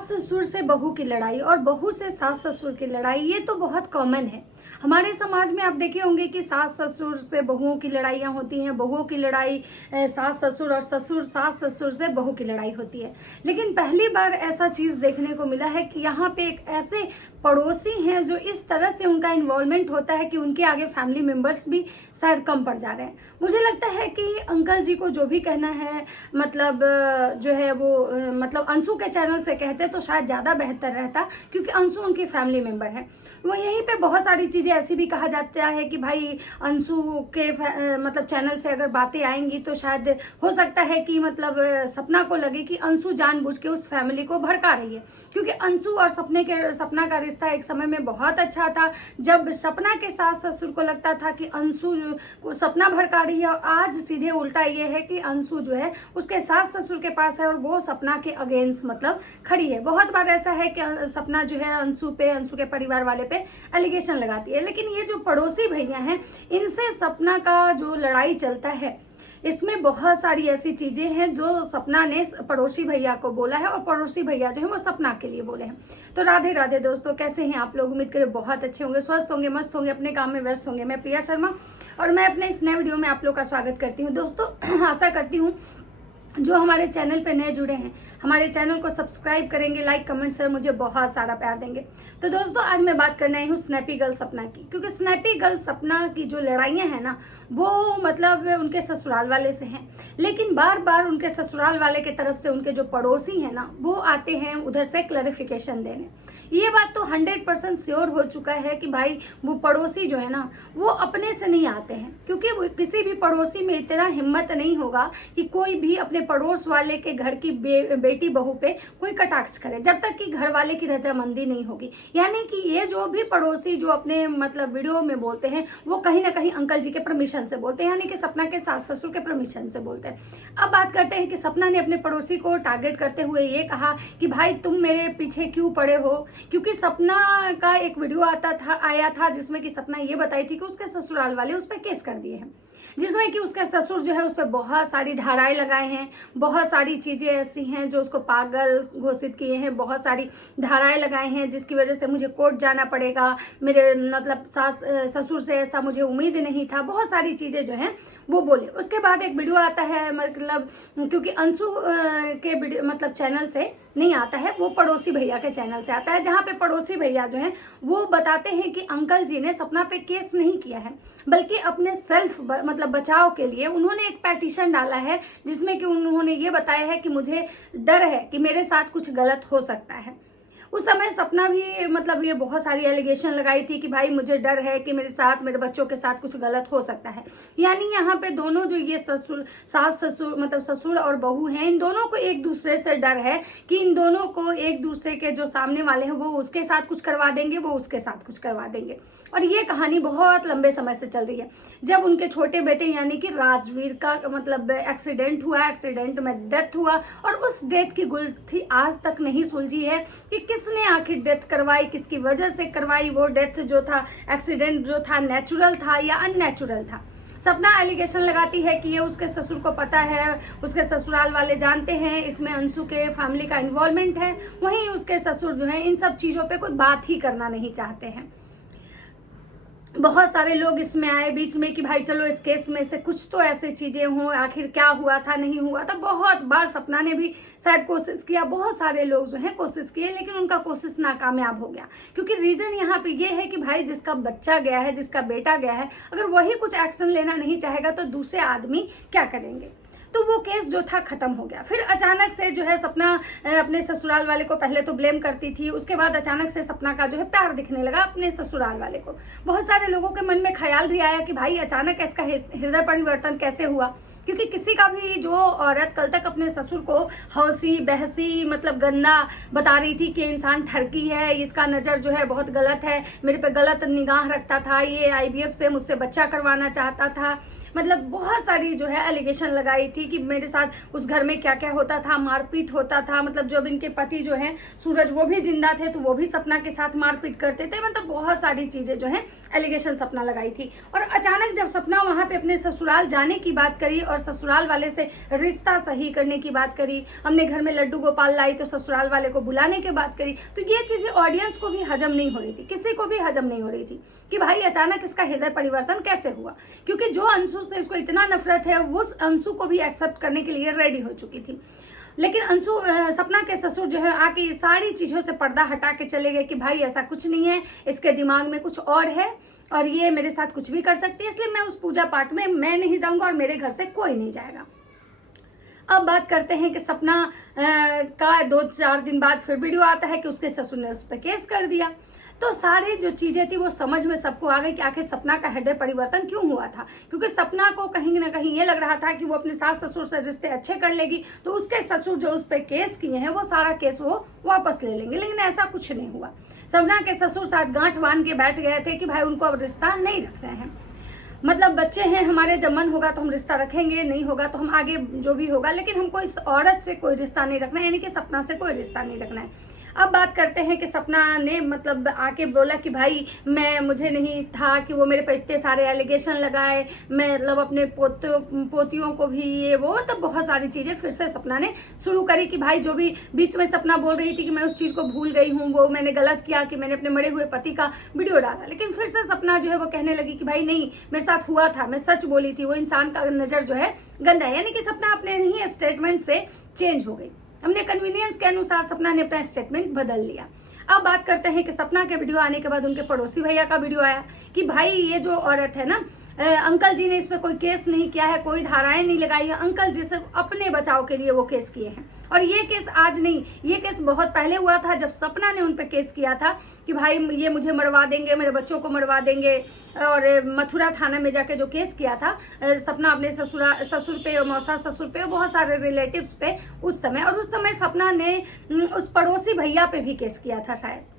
सास ससुर से बहू की लड़ाई और बहू से सास ससुर की लड़ाई, ये तो बहुत कॉमन है हमारे समाज में। आप देखे होंगे कि सास ससुर से बहुओं की लड़ाइयाँ होती हैं, बहुओं की लड़ाई सास ससुर, और ससुर सास ससुर से बहू की लड़ाई होती है। लेकिन पहली बार ऐसा चीज़ देखने को मिला है कि यहाँ पे एक ऐसे पड़ोसी हैं जो इस तरह से उनका इन्वॉल्वमेंट होता है कि उनके आगे फैमिली मेम्बर्स भी शायद कम पड़ जा रहे हैं। मुझे लगता है कि अंकल जी को जो भी कहना है, मतलब जो है वो मतलब अंशु के चैनल से कहते तो शायद ज़्यादा बेहतर रहता, क्योंकि अंशु उनकी फैमिली मेम्बर है। वो यहीं पे बहुत सारी चीज़ें ऐसी भी कहा जाता है कि भाई अंशु के मतलब चैनल से अगर बातें आएंगी तो शायद हो सकता है कि मतलब सपना को लगे कि अंशु जानबूझ के उस फैमिली को भड़का रही है, क्योंकि अंशु और सपना का रिश्ता एक समय में बहुत अच्छा था, जब सपना के सास ससुर को लगता था कि अंशु को सपना भड़का रही है। और आज सीधे उल्टा ये है कि अंशु जो है उसके सास ससुर के पास है और वो सपना के अगेंस्ट मतलब खड़ी है। बहुत बार ऐसा है कि सपना जो है अंशु के परिवार वाले पे एलिगेशन लगाती है। लेकिन ये जो पड़ोसी भैया हैं, इनसे सपना का जो लड़ाई चलता है, इसमें बहुत सारी ऐसी चीजें हैं जो सपना ने पड़ोसी भैया को बोला है और पड़ोसी भैया जो है वो सपना के लिए बोले हैं। तो राधे राधे दोस्तों, कैसे हैं आप लोग? उम्मीद करें बहुत अच्छे होंगे, स्वस्थ होंगे, मस्त होंगे, अपने काम में व्यस्त होंगे। मैं प्रिया शर्मा और मैं अपने इस नए वीडियो में आप लोग का स्वागत करती हूँ। दोस्तों आशा करती हूँ जो हमारे चैनल पे नए जुड़े हैं हमारे चैनल को सब्सक्राइब करेंगे, लाइक कमेंट से मुझे बहुत सारा प्यार देंगे। तो दोस्तों आज मैं बात करने आई हूँ स्नैपी गर्ल सपना की, क्योंकि स्नैपी गर्ल सपना की जो लड़ाइयाँ हैं ना, वो मतलब उनके ससुराल वाले से हैं। लेकिन बार बार उनके ससुराल वाले की तरफ से उनके जो पड़ोसी हैं ना, वो आते हैं उधर से क्लैरिफिकेशन देने। ये बात तो 100% श्योर हो चुका है कि भाई वो पड़ोसी जो है ना, वो अपने से नहीं आते हैं, क्योंकि वो किसी भी पड़ोसी में इतना हिम्मत नहीं होगा कि कोई भी अपने पड़ोस वाले के घर की बेटी बहू पे कोई कटाक्ष करे, जब तक कि घर वाले की रजामंदी नहीं होगी। यानी कि ये जो भी पड़ोसी जो अपने मतलब वीडियो में बोलते हैं, वो कहीं ना कहीं अंकल जी के परमिशन से बोलते हैं, यानी कि सपना के सास ससुर के परमिशन से बोलते हैं। अब बात करते हैं कि सपना ने अपने पड़ोसी को टारगेट करते हुए ये कहा कि भाई तुम मेरे पीछे क्यों पड़े हो, क्योंकि सपना का एक वीडियो आया था जिसमें कि सपना ये बताई थी कि उसके ससुराल वाले उस पर केस कर दिए हैं, जिसमें कि उसके ससुर जो है उस पर बहुत सारी धाराएं लगाए हैं, बहुत सारी चीज़ें ऐसी हैं जो उसको पागल घोषित किए हैं, बहुत सारी धाराएं लगाए हैं जिसकी वजह से मुझे कोर्ट जाना पड़ेगा, मेरे मतलब ससुर से ऐसा मुझे उम्मीद नहीं था, बहुत सारी चीज़ें जो हैं वो बोले। उसके बाद एक वीडियो आता है, मतलब क्योंकि अंशु के वीडियो मतलब चैनल से नहीं आता है, वो पड़ोसी भैया के चैनल से आता है, जहाँ पे पड़ोसी भैया जो हैं वो बताते हैं कि अंकल जी ने सपना पे केस नहीं किया है, बल्कि अपने सेल्फ मतलब बचाव के लिए उन्होंने एक पेटिशन डाला है, जिसमें कि उन्होंने ये बताया है कि मुझे डर है कि मेरे साथ कुछ गलत हो सकता है। उस समय सपना भी मतलब ये बहुत सारी एलिगेशन लगाई थी कि भाई मुझे डर है कि मेरे साथ मेरे बच्चों के साथ कुछ गलत हो सकता है। यानी यहाँ पे दोनों जो ये सास ससुर मतलब ससुर और बहू हैं, इन दोनों को एक दूसरे से डर है कि इन दोनों को एक दूसरे के जो सामने वाले हैं वो उसके साथ कुछ करवा देंगे, वो उसके साथ कुछ करवा देंगे। और ये कहानी बहुत लंबे समय से चल रही है। जब उनके छोटे बेटे यानी कि राजवीर का मतलब एक्सीडेंट हुआ, एक्सीडेंट में डेथ हुआ, और उस डेथ की गुत्थी आज तक नहीं सुलझी है कि किसने आखिर डेथ करवाई, किसकी वजह से करवाई। वो डेथ जो था, एक्सीडेंट जो था, नेचुरल था या अननेचुरल था। सपना एलिगेशन लगाती है कि ये उसके ससुर को पता है, उसके ससुराल वाले जानते हैं, इसमें अंशु के फैमिली का इन्वॉल्वमेंट है। वहीं उसके ससुर जो है इन सब चीज़ों पे कोई बात ही करना नहीं चाहते हैं। बहुत सारे लोग इसमें आए बीच में कि भाई चलो इस केस में से कुछ तो ऐसे चीज़ें हों, आखिर क्या हुआ था नहीं हुआ था। बहुत बार सपना ने भी शायद कोशिश किया, बहुत सारे लोग जो हैं कोशिश किए, लेकिन उनका कोशिश नाकामयाब हो गया। क्योंकि रीज़न यहाँ पे ये है कि भाई जिसका बच्चा गया है, जिसका बेटा गया है, अगर वही कुछ एक्शन लेना नहीं चाहेगा तो दूसरे आदमी क्या करेंगे। तो वो केस जो था खत्म हो गया। फिर अचानक से जो है सपना अपने ससुराल वाले को पहले तो ब्लेम करती थी, उसके बाद अचानक से सपना का जो है प्यार दिखने लगा अपने ससुराल वाले को। बहुत सारे लोगों के मन में ख्याल भी आया कि भाई अचानक इसका हृदय परिवर्तन कैसे हुआ, क्योंकि किसी का भी जो औरत कल तक अपने ससुर को हौसी बहसी मतलब गंदा बता रही थी कि इंसान ठरकी है, इसका नज़र जो है बहुत गलत है, मेरे पे गलत निगाह रखता था, ये IVF से मुझसे बच्चा करवाना चाहता था, मतलब बहुत सारी जो है एलिगेशन लगाई थी कि मेरे साथ उस घर में क्या क्या होता था, मारपीट होता था। मतलब जब इनके पति जो हैं सूरज वो भी जिंदा थे तो वो भी सपना के साथ मारपीट करते थे। मतलब बहुत सारी चीज़ें जो हैं एलिगेशन सपना लगाई थी। और अचानक जब सपना वहाँ पे अपने ससुराल जाने की बात करी और ससुराल वाले से रिश्ता सही करने की बात करी, हमने घर में लड्डू गोपाल लाई तो ससुराल वाले को बुलाने की बात करी, तो ये चीज़ें ऑडियंस को भी हजम नहीं हो रही थी, किसी को भी हजम नहीं हो रही थी कि भाई अचानक इसका हृदय परिवर्तन कैसे हुआ। क्योंकि जो अंशु से इसको इतना नफरत है वो उस अंशु को भी एक्सेप्ट करने के लिए रेडी हो चुकी थी। लेकिन अंशु सपना के ससुर जो है आके ये सारी चीज़ों से पर्दा हटा के चले गए कि भाई ऐसा कुछ नहीं है, इसके दिमाग में कुछ और है और ये मेरे साथ कुछ भी कर सकती है, इसलिए मैं उस पूजा पाठ में मैं नहीं जाऊंगा और मेरे घर से कोई नहीं जाएगा। अब बात करते हैं कि सपना का 2-4 दिन बाद फिर वीडियो आता है कि उसके ससुर ने उस पर केस कर दिया। तो सारी जो चीज़ें थी वो समझ में सबको आ गई कि आखिर सपना का हृदय परिवर्तन क्यों हुआ था। क्योंकि सपना को कहीं ना कहीं ये लग रहा था कि वो अपने सास ससुर से रिश्ते अच्छे कर लेगी तो उसके ससुर जो उस पर केस किए हैं वो सारा केस वो वापस ले लेंगे, लेकिन ऐसा कुछ नहीं हुआ। सपना के ससुर साथ गांठ बांध के बैठ गए थे कि भाई उनको अब रिश्ता नहीं रखना है। मतलब बच्चे हैं हमारे, जब मन होगा तो हम रिश्ता रखेंगे, नहीं होगा तो हम आगे जो भी होगा, लेकिन हमको इस औरत से कोई रिश्ता नहीं रखना है, यानी कि सपना से कोई रिश्ता नहीं रखना है। अब बात करते हैं कि सपना ने मतलब आके बोला कि भाई मुझे नहीं था कि वो मेरे पे इतने सारे एलिगेशन लगाए, मैं मतलब अपने पोतियों को भी ये वो, तब बहुत सारी चीज़ें फिर से सपना ने शुरू करी कि भाई जो भी बीच में सपना बोल रही थी कि मैं उस चीज़ को भूल गई हूँ, वो मैंने गलत किया कि मैंने अपने मरे हुए पति का वीडियो डाला, लेकिन फिर से सपना जो है वो कहने लगी कि भाई नहीं मेरे साथ हुआ था, मैं सच बोली थी, वो इंसान का नज़र जो है गंदा है। यानी कि सपना अपने ही स्टेटमेंट से चेंज हो गई, हमने कन्वीनियंस के अनुसार सपना ने अपना स्टेटमेंट बदल लिया। अब बात करते हैं कि सपना के वीडियो आने के बाद उनके पड़ोसी भैया का वीडियो आया कि भाई ये जो औरत है ना, अंकल जी ने इस पर कोई केस नहीं किया है, कोई धाराएं नहीं लगाई है, अंकल जी सिर्फ अपने बचाव के लिए वो केस किए हैं। और ये केस आज नहीं, ये केस बहुत पहले हुआ था जब सपना ने उन पर केस किया था कि भाई ये मुझे मरवा देंगे, मेरे बच्चों को मरवा देंगे। और मथुरा थाना में जाके जो केस किया था सपना अपने ससुर पे और मौसा ससुर पे और बहुत सारे रिलेटिव्स पे उस समय, और उस समय सपना ने उस पड़ोसी भैया पे भी केस किया था शायद।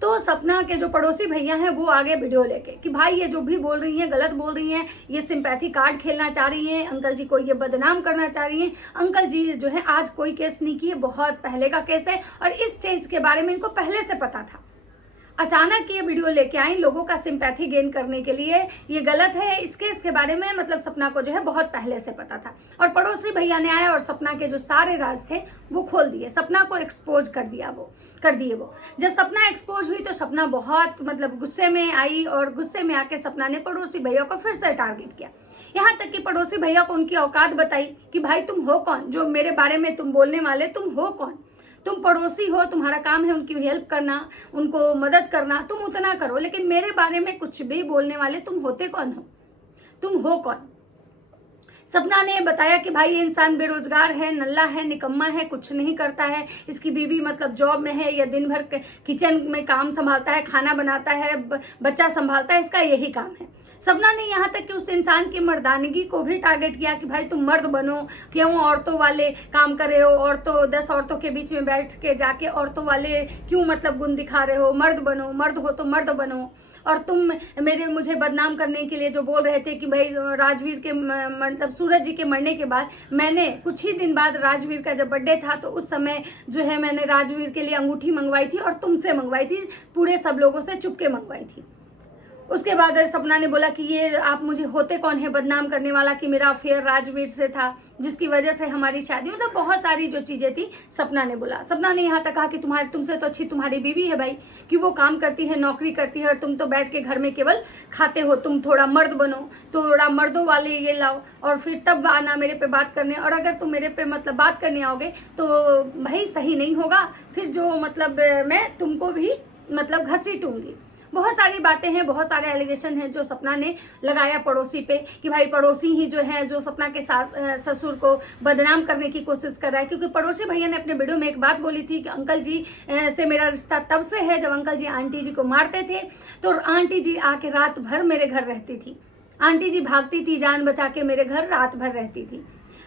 तो सपना के जो पड़ोसी भैया हैं वो आगे वीडियो लेके कि भाई ये जो भी बोल रही हैं गलत बोल रही हैं, ये सिंपैथी कार्ड खेलना चाह रही हैं, अंकल जी को ये बदनाम करना चाह रही हैं। अंकल जी जो है आज कोई केस नहीं किए, बहुत पहले का केस है और इस चीज के बारे में इनको पहले से पता था। अचानक ये वीडियो लेके आई लोगों का सिंपैथी गेन करने के लिए, ये गलत है। इस केस के बारे में मतलब सपना को जो है बहुत पहले से पता था और पड़ोसी भैया ने आया और सपना के जो सारे राज थे वो खोल दिए, सपना को एक्सपोज कर दिए वो। जब सपना एक्सपोज हुई तो सपना बहुत मतलब गुस्से में आई और गुस्से में आके सपना ने पड़ोसी भैया को फिर से टारगेट किया। यहाँ तक कि पड़ोसी भैया को उनकी औकात बताई कि भाई तुम हो कौन, जो मेरे बारे में तुम बोलने वाले, तुम हो कौन? तुम पड़ोसी हो, तुम्हारा काम है उनकी हेल्प करना, उनको मदद करना, तुम उतना करो, लेकिन मेरे बारे में कुछ भी बोलने वाले तुम होते कौन हो, तुम हो कौन? सपना ने बताया कि भाई ये इंसान बेरोजगार है, नल्ला है, निकम्मा है, कुछ नहीं करता है, इसकी बीवी मतलब जॉब में है या दिन भर किचन में काम संभालता है, खाना बनाता है, बच्चा संभालता है, इसका यही काम है। सपना ने यहाँ तक कि उस इंसान की मर्दानगी को भी टारगेट किया कि भाई तुम मर्द बनो, क्यों औरतों वाले काम कर रहे हो, औरतों 10 औरतों के बीच में बैठ के जाके औरतों वाले क्यों मतलब गुण दिखा रहे हो, मर्द बनो, मर्द हो तो मर्द बनो। और तुम मुझे बदनाम करने के लिए जो बोल रहे थे कि भाई राजवीर के मतलब सूरज जी के मरने के बाद मैंने कुछ ही दिन बाद राजवीर का जब बर्थडे था तो उस समय जो है मैंने राजवीर के लिए अंगूठी मंगवाई थी और तुमसे मंगवाई थी, पूरे सब लोगों से चुपके मंगवाई थी। उसके बाद सपना ने बोला कि ये आप मुझे होते कौन है बदनाम करने वाला, कि मेरा अफेयर राजवीर से था जिसकी वजह से हमारी शादी, मतलब बहुत सारी जो चीजें थी सपना ने बोला। सपना ने यहाँ तक कहा कि तुमसे तो अच्छी तुम्हारी बीवी है भाई, कि वो काम करती है, नौकरी करती है और तुम तो बैठ के घर में केवल खाते हो। तुम थोड़ा मर्द बनो, थोड़ा मर्दों वाले ये लाओ और फिर तब आना मेरे पे बात करने, और अगर तुम मेरे पे मतलब बात करने आओगे तो भाई सही नहीं होगा, फिर जो मतलब मैं तुमको भी मतलब घसीटूंगी। बहुत सारी बातें हैं, बहुत सारे एलिगेशन हैं जो सपना ने लगाया पड़ोसी पे कि भाई पड़ोसी ही जो है जो सपना के ससुर को बदनाम करने की कोशिश कर रहा है। क्योंकि पड़ोसी भैया ने अपने वीडियो में एक बात बोली थी कि अंकल जी से मेरा रिश्ता तब से है जब अंकल जी आंटी जी को मारते थे तो आंटी जी आके रात भर मेरे घर रहती थी, आंटी जी भागती थी जान बचा के मेरे घर रात भर रहती थी।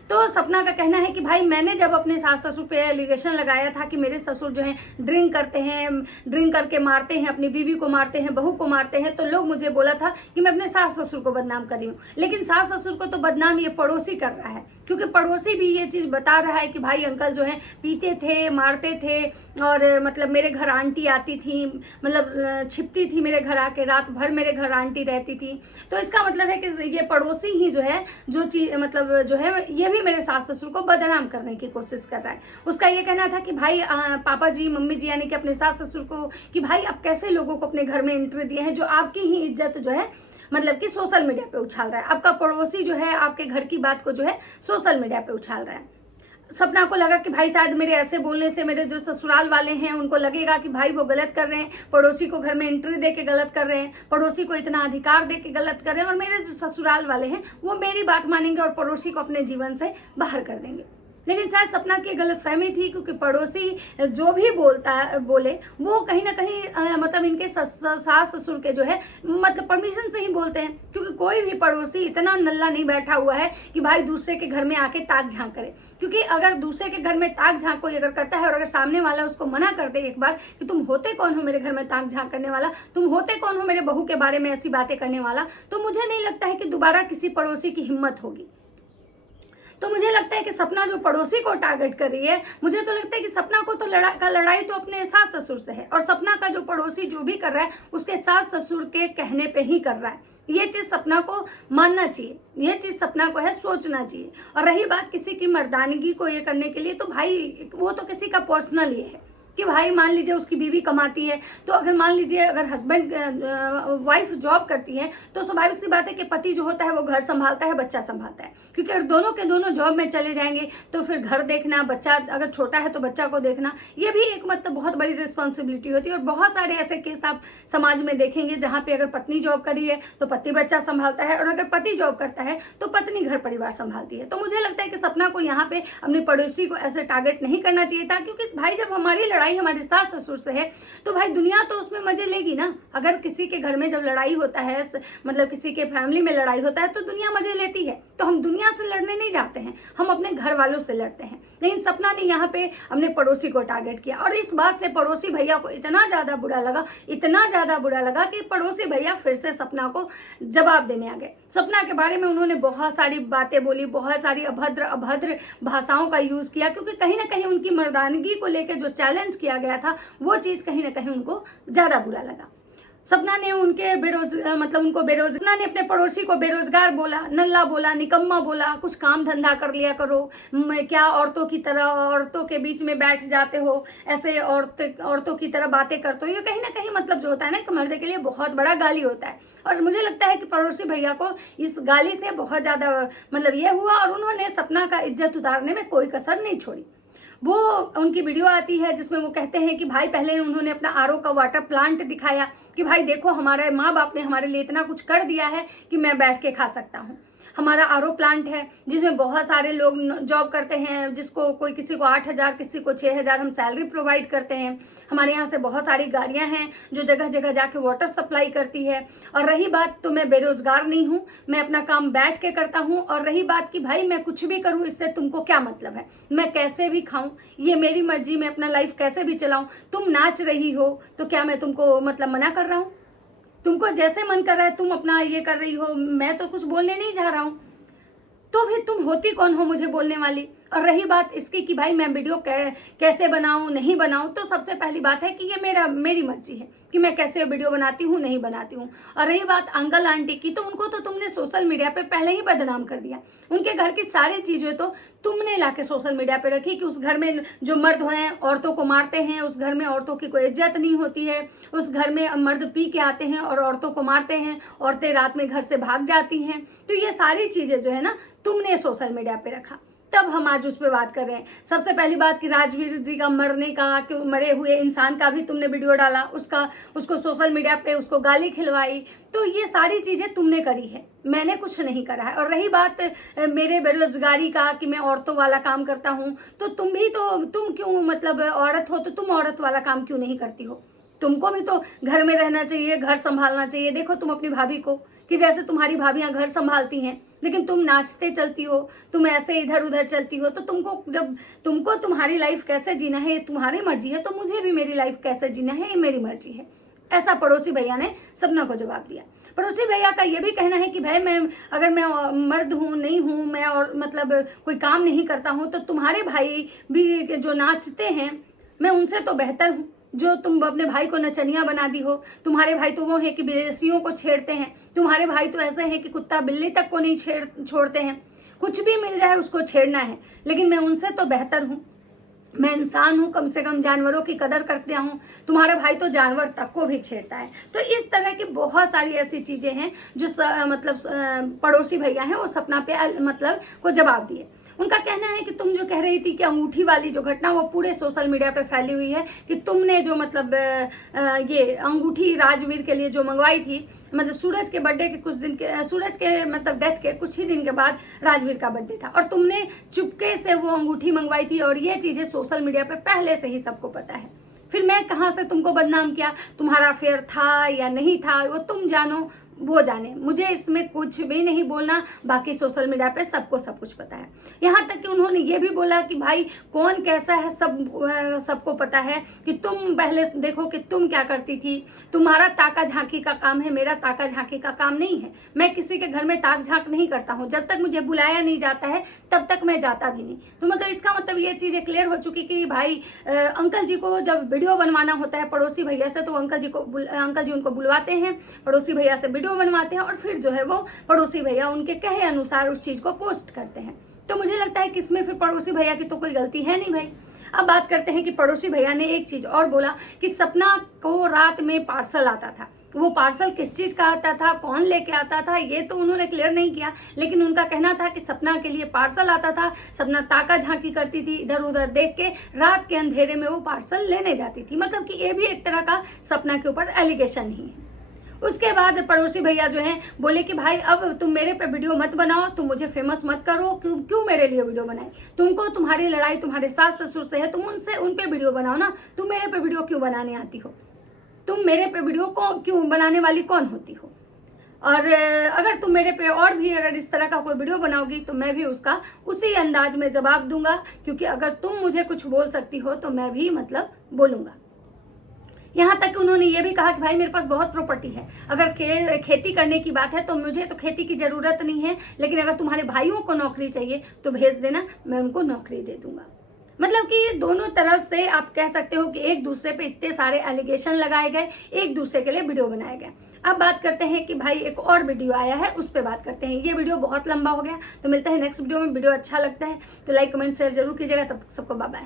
तो सपना का कहना है कि भाई मैंने जब अपने सास ससुर पे एलिगेशन लगाया था कि मेरे ससुर जो है ड्रिंक करते हैं, ड्रिंक करके मारते हैं, अपनी बीवी को मारते हैं, बहू को मारते हैं, तो लोग मुझे बोला था कि मैं अपने सास ससुर को बदनाम कर रही हूँ। लेकिन सास ससुर को तो बदनाम ये पड़ोसी कर रहा है, क्योंकि पड़ोसी भी ये चीज़ बता रहा है कि भाई अंकल जो है पीते थे, मारते थे, और मतलब मेरे घर आंटी आती थी, मतलब छिपती थी मेरे घर आके, रात भर मेरे घर आंटी रहती थी। तो इसका मतलब है कि ये पड़ोसी ही जो है जो चीज मतलब जो है ये भी मेरे सास ससुर को बदनाम करने की कोशिश कर रहा है। उसका ये कहना था कि भाई पापा जी मम्मी जी यानी कि अपने सास ससुर को कि भाई आप कैसे लोगों को अपने घर में एंट्री दिए हैं, जो आपकी ही इज्जत जो है मतलब कि सोशल मीडिया पे उछाल रहा है। आपका पड़ोसी जो है आपके घर की बात को जो है सोशल मीडिया पे उछाल रहा है। सपना को लगा कि भाई शायद मेरे ऐसे बोलने से मेरे जो ससुराल वाले हैं उनको लगेगा कि भाई वो गलत कर रहे हैं, पड़ोसी को घर में एंट्री दे के गलत कर रहे हैं, पड़ोसी को इतना अधिकार दे के गलत कर रहे हैं, और मेरे जो ससुराल वाले हैं वो मेरी बात मानेंगे और पड़ोसी को अपने जीवन से बाहर कर देंगे। लेकिन शायद सपना की गलत फहमी थी, क्योंकि पड़ोसी जो भी बोले वो कहीं ना कहीं मतलब इनके सास ससुर के जो है मतलब परमिशन से ही बोलते हैं, क्योंकि कोई भी पड़ोसी इतना नल्ला नहीं बैठा हुआ है कि भाई दूसरे के घर में आके ताक झांक करे। क्योंकि अगर दूसरे के घर में ताक झांक कोई अगर करता है और अगर सामने वाला उसको मना कर दे एक बार कि तुम होते कौन हो मेरे घर में ताक झांक करने वाला, तुम होते कौन हो मेरे बहू के बारे में ऐसी बातें करने वाला, तो मुझे नहीं लगता है कि दोबारा किसी पड़ोसी की हिम्मत होगी। तो मुझे लगता है कि सपना जो पड़ोसी को टारगेट कर रही है, मुझे तो लगता है कि सपना को तो लड़ाई तो अपने सास ससुर से है, और सपना का जो पड़ोसी जो भी कर रहा है उसके सास ससुर के कहने पे ही कर रहा है। ये चीज सपना को मानना चाहिए, ये चीज सपना को है सोचना चाहिए। और रही बात किसी की मर्दानगी को ये करने के लिए, तो भाई वो तो किसी का पर्सनल ये है कि भाई मान लीजिए उसकी बीवी कमाती है, तो अगर मान लीजिए अगर हस्बैंड वाइफ जॉब करती है तो स्वाभाविक सी बात है कि पति जो होता है वो घर संभालता है, बच्चा संभालता है। क्योंकि अगर दोनों के दोनों जॉब में चले जाएंगे तो फिर घर देखना, बच्चा अगर छोटा है तो बच्चा को देखना, ये भी एक मतलब बहुत बड़ी रिस्पॉन्सिबिलिटी होती है। और बहुत सारे ऐसे केस आप समाज में देखेंगे जहाँ पे अगर पत्नी जॉब करी है तो पति बच्चा संभालता है, और अगर पति जॉब करता है तो पत्नी घर परिवार संभालती है। तो मुझे लगता है कि सपना को यहाँ पे अपने पड़ोसी को ऐसे टारगेट नहीं करना चाहिए था, क्योंकि भाई जब हमारी लड़ाई हमारे सास ससुर से है तो भाई दुनिया तो उसमें मजे लेगी ना। अगर किसी के घर में जब लड़ाई होता है, मतलब किसी के फैमिली में लड़ाई होता है, तो दुनिया मजे लेती है। तो हम दुनिया से लड़ने नहीं जाते हैं, हम अपने घर वालों से लड़ते हैं। लेकिन सपना ने यहाँ पे अपने पड़ोसी को टारगेट किया, और इस बात से पड़ोसी भैया को इतना ज्यादा बुरा लगा, इतना ज्यादा बुरा लगा कि पड़ोसी भैया फिर से सपना को जवाब देने आ गए। सपना के बारे में उन्होंने बहुत सारी बातें बोली, बहुत सारी अभद्र भाषाओं का यूज किया, क्योंकि कहीं ना कहीं उनकी मर्दानगी को लेकर जो चैलेंज किया गया था वो चीज कहीं ना कहीं उनको ज्यादा बुरा लगा। सपना ने उनके सपना ने अपने पड़ोसी को बेरोजगार बोला, नल्ला बोला, निकम्मा बोला, कुछ काम धंधा कर लिया करो, क्या औरतों की तरह औरतों के बीच में बैठ जाते हो, ऐसे औरतों की तरह बातें करते हो। ये कहीं ना कहीं मतलब जो होता है ना कि मर्द के लिए बहुत बड़ा गाली होता है। और मुझे लगता है कि पड़ोसी भैया को इस गाली से बहुत ज्यादा मतलब ये हुआ, और उन्होंने सपना का इज्जत उतारने में कोई कसर नहीं छोड़ी। वो उनकी वीडियो आती है जिसमें वो कहते हैं कि भाई पहले उन्होंने अपना आरओ का वाटर प्लांट दिखाया कि भाई देखो हमारे माँ बाप ने हमारे लिए इतना कुछ कर दिया है कि मैं बैठ के खा सकता हूँ। हमारा आरओ प्लांट है जिसमें बहुत सारे लोग जॉब करते हैं, जिसको कोई किसी को 8,000 किसी को 6,000 हम सैलरी प्रोवाइड करते हैं। हमारे यहाँ से बहुत सारी गाड़ियाँ हैं जो जगह जगह जाके वाटर सप्लाई करती है। और रही बात तो मैं बेरोजगार नहीं हूँ, मैं अपना काम बैठ के करता हूँ। और रही बात कि भाई मैं कुछ भी करूँ इससे तुमको क्या मतलब है, मैं कैसे भी खाऊं ये मेरी मर्जी, मैं अपना लाइफ कैसे भी चलाऊं। तुम नाच रही हो तो क्या मैं तुमको मतलब मना कर रहा हूँ? तुमको जैसे मन कर रहा है तुम अपना ये कर रही हो, मैं तो कुछ बोलने नहीं जा रहा हूं। तो फिर तुम होती कौन हो मुझे बोलने वाली? और रही बात इसकी कि भाई मैं वीडियो कैसे बनाऊं नहीं बनाऊं, तो सबसे पहली बात है कि ये मेरी मर्जी है कि मैं कैसे वीडियो बनाती हूँ नहीं बनाती हूँ। और रही बात अंकल आंटी की, तो उनको तो तुमने सोशल मीडिया पे पहले ही बदनाम कर दिया। उनके घर की सारी चीजें तो तुमने लाके सोशल मीडिया पे रखी कि उस घर में जो मर्द हैं औरतों को मारते हैं, उस घर में औरतों की कोई इज्जत नहीं होती है, उस घर में मर्द पी के आते हैं और औरतों को मारते हैं, औरतें रात में घर से भाग जाती हैं। तो ये सारी चीजें जो है ना तुमने सोशल मीडिया पे रखा, तब हम आज उस पर बात कर रहे हैं। सबसे पहली बात कि राजवीर जी का मरने का, कि मरे हुए इंसान का भी तुमने वीडियो डाला, उसको सोशल मीडिया पे उसको गाली खिलवाई। तो ये सारी चीजें तुमने करी है, मैंने कुछ नहीं करा है। और रही बात मेरे बेरोजगारी का कि मैं औरतों वाला काम करता हूँ, तो तुम क्यों मतलब औरत हो तो तुम औरत वाला काम क्यों नहीं करती हो? तुमको भी तो घर में रहना चाहिए, घर संभालना चाहिए। देखो तुम अपनी भाभी को कि जैसे तुम्हारी भाभियां घर संभालती हैं लेकिन तुम नाचते चलती हो, तुम ऐसे इधर उधर चलती हो, तो तुमको तुम्हारी लाइफ कैसे जीना है ये तुम्हारी मर्जी है, तो मुझे भी मेरी लाइफ कैसे जीना है ये मेरी मर्जी है। ऐसा पड़ोसी भैया ने सपना को जवाब दिया। पड़ोसी भैया का ये भी कहना है कि भाई अगर मैं मर्द हूँ नहीं हूँ, मैं और मतलब कोई काम नहीं करता हूँ, तो तुम्हारे भाई भी जो नाचते हैं मैं उनसे तो बेहतर हूँ, जो तुम अपने भाई को नचनिया बना दी हो। तुम्हारे भाई तो वो है कि विदेशियों को छेड़ते हैं, तुम्हारे भाई तो ऐसे हैं कि कुत्ता बिल्ली तक को नहीं छोड़ते हैं, कुछ भी मिल जाए उसको छेड़ना है, लेकिन मैं उनसे तो बेहतर हूँ, मैं इंसान हूँ, कम से कम जानवरों की कदर करते हूँ, तुम्हारा भाई तो जानवर तक को भी छेड़ता है। तो इस तरह की बहुत सारी ऐसी चीजें हैं जो पड़ोसी भैया हैं वो सपना पे मतलब को जवाब दिए। उनका कहना है कि तुम जो कह रही थी कि अंगूठी वाली जो घटना वो पूरे सोशल मीडिया पे फैली हुई है कि तुमने जो मतलब ये अंगूठी राजवीर के लिए जो मंगवाई थी, मतलब सूरज के बर्थडे के सूरज के मतलब डेथ के कुछ ही दिन के बाद राजवीर का बर्थडे था और तुमने चुपके से वो अंगूठी मंगवाई थी और ये चीजें सोशल मीडिया पे पहले से ही सबको पता है। फिर मैं कहाँ से तुमको बदनाम किया, तुम्हारा अफेयर था या नहीं था वो तुम जानो वो जाने, मुझे इसमें कुछ भी नहीं बोलना, बाकी सोशल मीडिया पे सबको सब कुछ पता है। यहाँ तक कि उन्होंने ये भी बोला कि भाई कौन कैसा है सबको पता है, कि तुम पहले देखो कि तुम क्या करती थी, तुम्हारा ताका झांकी का काम है, मेरा ताका झांकी का काम नहीं है। मैं किसी के घर में ताक झांक नहीं करता हूँ, जब तक मुझे बुलाया नहीं जाता है तब तक मैं जाता भी नहीं। तो मतलब इसका मतलब ये चीजें क्लियर हो चुकी कि भाई अंकल जी को जब वीडियो बनवाना होता है पड़ोसी भैया से, तो अंकल जी उनको बुलवाते हैं, पड़ोसी भैया से वीडियो बनवाते हैं और फिर जो है वो पड़ोसी भैया उनके कहे अनुसार उस चीज को पोस्ट करते हैं। तो मुझे लगता है कि इसमें फिर पड़ोसी भैया की तो कोई गलती है नहीं भाई। अब बात करते हैं कि पड़ोसी भैया ने एक चीज और बोला कि सपना को रात में पार्सल आता था, वो पार्सल किस चीज का आता था, कौन लेके आता था, ये तो उन्होंने क्लियर नहीं किया, लेकिन उनका कहना था कि सपना के लिए पार्सल आता था, सपना ताका झांकी करती थी, इधर उधर देख के रात के अंधेरे में वो पार्सल लेने जाती थी। मतलब कि ये भी एक तरह का सपना के ऊपर एलिगेशन ही है। उसके बाद पड़ोसी भैया जो हैं बोले कि भाई अब तुम मेरे पे वीडियो मत बनाओ, तुम मुझे फेमस मत करो, क्यों मेरे लिए वीडियो बनाए, तुमको तुम्हारी लड़ाई तुम्हारे सास ससुर से है, तुम उन पे वीडियो बनाओ ना, तुम मेरे पे वीडियो क्यों बनाने आती हो, तुम मेरे पे वीडियो क्यों बनाने वाली कौन होती हो, और अगर तुम मेरे पे और भी अगर इस तरह का कोई वीडियो बनाओगी तो मैं भी उसका उसी अंदाज में जवाब दूंगा, क्योंकि अगर तुम मुझे कुछ बोल सकती हो तो मैं भी मतलब बोलूंगा। यहाँ तक कि उन्होंने ये भी कहा कि भाई मेरे पास बहुत प्रॉपर्टी है, अगर खेती करने की बात है तो मुझे तो खेती की जरूरत नहीं है, लेकिन अगर तुम्हारे भाइयों को नौकरी चाहिए तो भेज देना, मैं उनको नौकरी दे दूंगा। मतलब कि दोनों तरफ से आप कह सकते हो कि एक दूसरे पे इतने सारे एलिगेशन लगाए गए, एक दूसरे के लिए वीडियो बनाए गए। अब बात करते हैं कि भाई एक और वीडियो आया है उस पर बात करते हैं। ये वीडियो बहुत लंबा हो गया, तो मिलते हैं नेक्स्ट वीडियो में। वीडियो अच्छा लगता है तो लाइक कमेंट शेयर जरूर कीजिएगा। तब तक सबको बाय बाय।